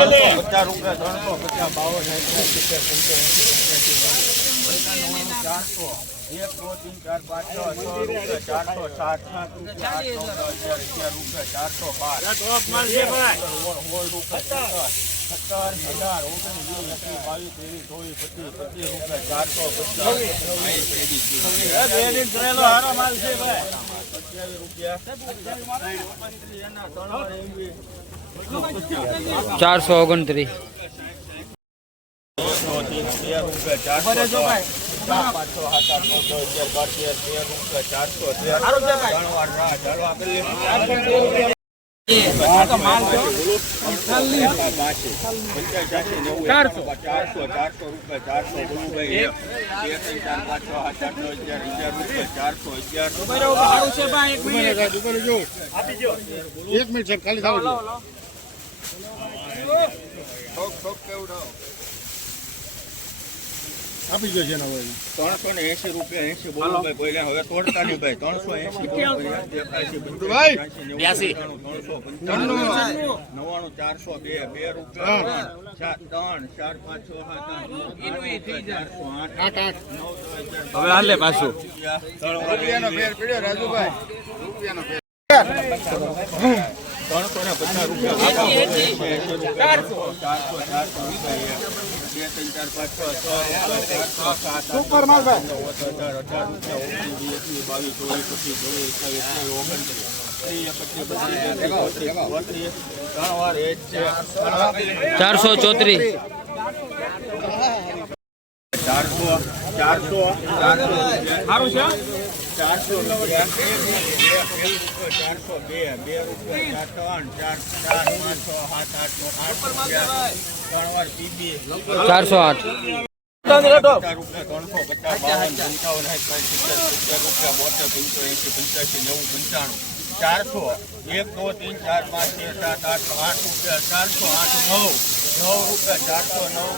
ત્રણસો પચાસ બાવન ચારસો એક ચાર પાંચ છ ચારસો સાત સાત રૂપિયા આઠ નવ ચારસો બાર સોળ ચારસો પચાસ રૂપિયા. ચારસો ઓગણત્રીસ. ચારસો. ચારસો ચારસો રૂપિયા ચારસો ચારસો અગિયાર એક મિનિટ સાહેબ ખાલી આપી જશે એના ભાઈ ત્રણસો ને એસી રૂપિયા એસી બોલો ભાઈ બોલ્યા હવે તોડતા નહીં ભાઈ ત્રણસો એસી ભાઈ. બ્યાસી. ત્રણસો નવ્વાણું ચારસો બે બે રૂપિયા ત્રણ ચાર પાંચ છ ચારસો આઠ આઠ આઠ. હવે હાલે પાછું. રૂપિયાનો ફેર પડ્યો રાજુભાઈ. રૂપિયાનો ફેર. પચાસ રૂપિયા. ચારસો ચારસો બે ત્રણ ચાર પાંચ છ છ રૂપિયા ચારસો સાત આઠ સુપર માલ ભાઈ. અઢાર અઢાર રૂપિયા ઓગણીસ બાવીસ ચોવીસ પચીસ ચોવીસ અઠ્યાવીસ અઠ્યાવીસ ઓગણત્રીસ ત્રીસ એકત્રીસ બત્રીસ તેત્રીસ ચોત્રીસ ચોત્રીસ ત્રણ વાર એ જ છે ચારસો ચોત્રીસ. ચારસો ચારસો ચારસો. સારું છે? ચારસો રૂપિયા. ચારસો બે બે રૂપિયા ત્રણ ચાર ચાર પાંચસો સાત આઠ નવ આઠ રૂપિયા. ત્રણ વાર પીબી ચારસો આઠ. ત્રણસો પચાસ બાવન પંચાવન સિત્તેર રૂપિયા બોતેર પંચો એંસી પંચ્યાસી નેવું પંચાણું. ચારસો. એક દો ત્રણ ચાર પાંચ છ સાત આઠ આઠ રૂપિયા ચારસો આઠ નવ. નવ રૂપિયા ચારસો નવ.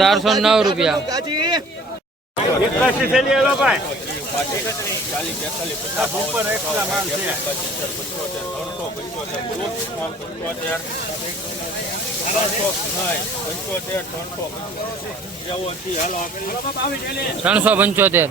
ચારસો નવ રૂપિયા. ઉપર એક્સ્ટ્રા માલ છે ત્રણસો પંચોતેર. પંચોતેર ત્રણસો પંચોતેર ત્રણસો હાલો આપેલી ત્રણસો પંચોતેર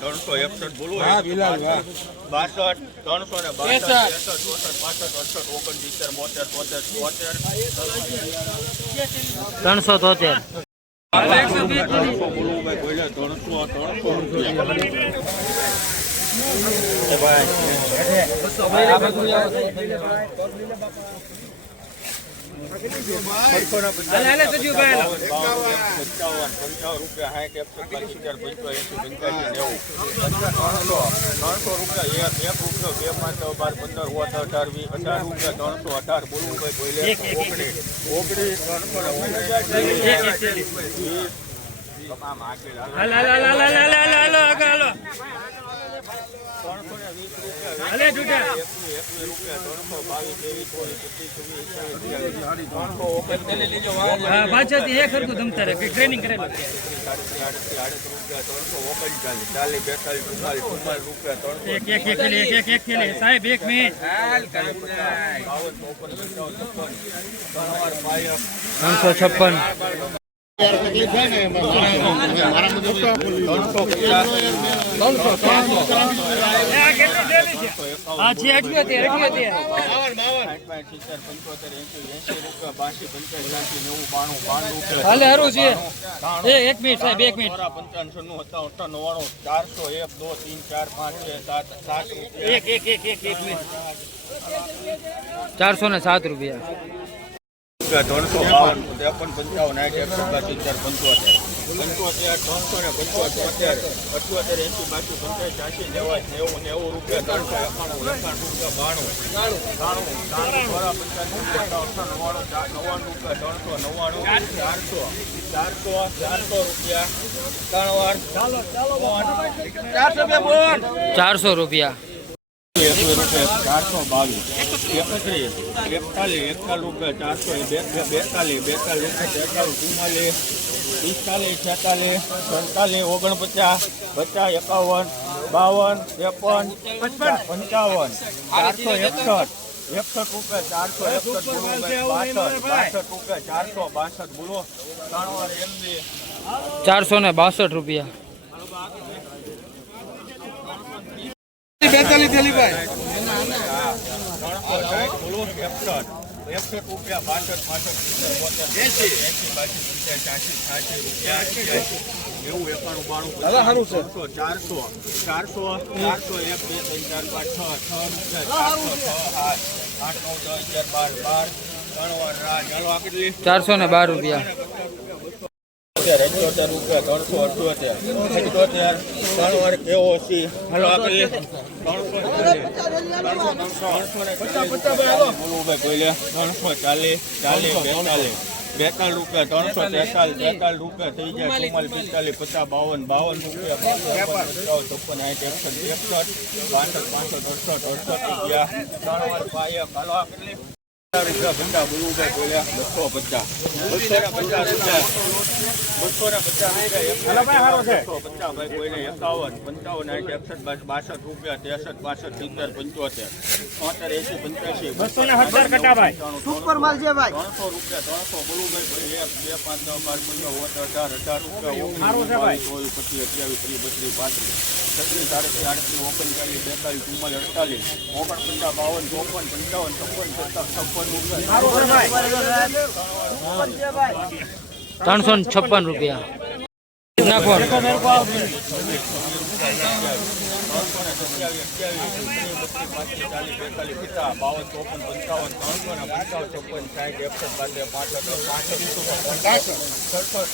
ત્રણસો એકસઠ બોલવું બાસઠ ત્રણસો ને બાસઠ પાસઠ અડસઠ ઓગણસિત્તેર બોતેર તોતેર. ત્રણસો તોતેર ત્રણસો બોલવું ભાઈ. ત્રણસો રૂપિયા એક રૂપિયો બે પાંચ બાર પંદર ઓત અઢાર વીસ અઢાર રૂપિયા ત્રણસો અઢાર બોલવું ભાઈ ઓગણીસ ઓગણીસ ત્રણસો ઓગણીસ ત્રણસો ઓગણચાલીસ પાછળથી એક સરખું તમતારે ટ્રેનિંગ કરેલું એક એક એક એક એક એક ખેલે સાહેબ એક મિનિટ. ત્રણસો છપ્પન. હાલે હારું છે. એક મિનિટ સાહેબ, એક મિનિટ. ચારસો એક દો તીન ચાર પાંચ છ સાત સાત એક એક એક એક મિનિટ. ચારસો ને સાત રૂપિયા. ત્રણસો બાવન ત્રેપન પંચાવન આઠ એકસો સિત્તેર, પંચોતેર. પંચોતેર, ત્રણસો ને પંચોતેર અઠ્યોતેર એસી બાસી પંચાસ ચાસી નેવાય નેવું નેવું રૂપિયા, ત્રણસો એકાણું એકાણું રૂપિયા, બાણું. ત્રાણું ત્રાણું પંચાસી નવ્વાણું રૂપિયા, ત્રણસો, નવ્વાણું, ચારસો ચારસો ચારસો રૂપિયા. ત્રણ ચારસો બે બોલ ચારસો રૂપિયા ચારસો બાવીસ એકત્રીસ એકતાલીસ એકતાલીસ રૂપિયા ચારસો બેતાલીસ બેતાલીસ રૂપિયા તેતાલીસ ચુમ્માલીસ પિસ્તાલીસ છેતાલીસ સડતાલીસ ઓગણપચાસ પચાસ એકાવન બાવન ત્રેપન પંચાવન ચારસો એકસઠ એકસઠ રૂપિયા ચારસો એકસઠ બોલો બાસઠ બાસઠ રૂપિયા ચારસો બાસઠ બોલો ત્રણ વાર એમ બી ચારસો ને બાસઠ રૂપિયા બેતાલીસ થેલી ભાઈ ત્રણસો સાઠ બોલો એકસઠ એકસઠ રૂપિયા બાસઠ પાસઠ સિત્તેર બોતેર એસી એસી બાસી પંચાસ ચાસી છ્યાસી રૂપિયા અઠ્યાસી નેવું એકાણું બાણું સારું છે. ચારસો ચારસો ચારસો એક બે ત્રણ ચાર પાંચ છ છ રૂપિયા આઠ આઠ નવ દસ અગિયાર બાર બાર ત્રણ વાર કેટલી ચારસો ને બાર રૂપિયા અઠ્યોતેર રૂપિયા ત્રણસો અઠ્યોતેર અઠ્યોતેર ત્રણ વાર કેવો છે હાલો આ ત્રણસો ચાલીસ ચાલીસ બેતાલીસ. બેતાલીસ રૂપિયા ત્રણસો તેતાલીસ તેતાલીસ રૂપિયા થઈ જાય. ચુમ્માલીસ પિસ્તાલીસ પચાસ બાવન બાવન રૂપિયા. ચોપન આઠ સાઠ એકસઠ એકસઠ પાસઠ પાસઠ અડસઠ અડસઠ ગયા. ત્રણ વાર પાયા. હાલો કેટલી? પંચાવન બાસઠ રૂપિયા ત્રેસઠ પાસઠ સિત્તેર પંચોતેર તોતેર એસી પંચ્યાસી બસો ને હજાર કટા ભાઈ સુપર માલ છે ભાઈ. ત્રણસો રૂપિયા ત્રણસો ભાઈ એક બે પાંચ દસ બાર પંદર અઢાર અઢાર રૂપિયા ચોવીસ પચીસ અઠ્યાવીસ ત્રીસ બત્રીસ પાંત્રીસ છત્રીસ સાડત્રીસ આડત્રીસ ઓગણચાલીસ બેતાલીસ ચુમ્માલીસ અડતાલીસ ઓગણપચાસ બાવન ચોપન પંચાવન છપ્પન છપ્પન ત્રણસો છપ્પન રૂપિયા. નાખવાનું બાવન ચોપન પંચાવન ત્રણસો ને પંચાવન ચોપન સાઠ એકસઠ બાદ પાસઠ પાસઠ છાસઠ સડસઠ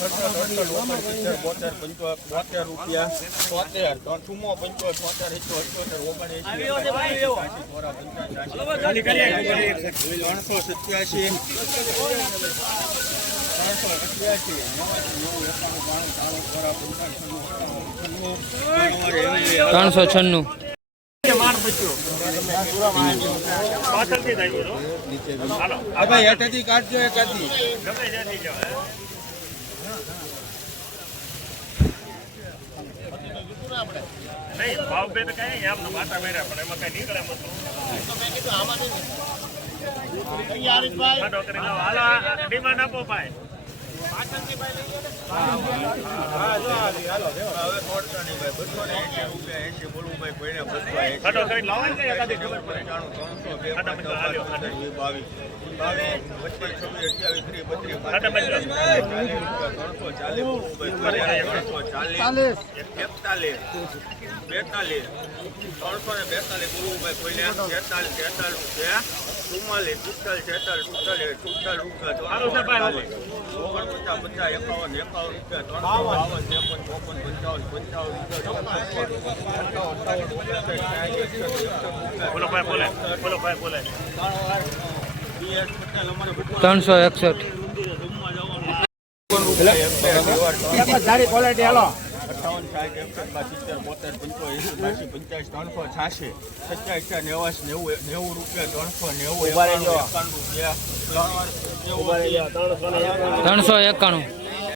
અડસઠ ઓગણસિત્તેર બોતેર રૂપિયા તોતેર ચુમ્મો પંચો છોતેર એકસો અઠ્યોતેર ઓગણએંસી ત્રણસો સત્યાસી ત્રણસો છન્નું. નહીં ભાવ બે આપો ભાઈ. બેતાલીસ ત્રણસો ને બેતાલીસ ગુરુભાઈ કોઈને તેતાલીસ તેતાલીસ રૂપિયા. ચુમ્માલીસ પિસ્તાલીસ તેતાલીસ સુડતાલીસ સુડતાલીસ રૂપિયા. ઓગણપચાસ પચાસ એકાવન એકાવન રૂપિયા ત્રણસો બાવન ત્રેપન ચોપન પંચાવન પંચાવન રૂપિયા બોલો ભાઈ બોલે. બોલો ભાઈ બોલે. ત્રણસો એકસઠ. ક્વોલિટી હાલો. અઠાવન સાઠ એકસઠ બાર સિત્તેર બોતેર પંચોએસી બાસી પંચાસ ત્રણસો છ્યાસી સત્યાવીસ નેવાસી નેવું નેવું રૂપિયા ત્રણસો નેવું એકાણું રૂપિયા ત્રણ ત્રણસો એકાણું.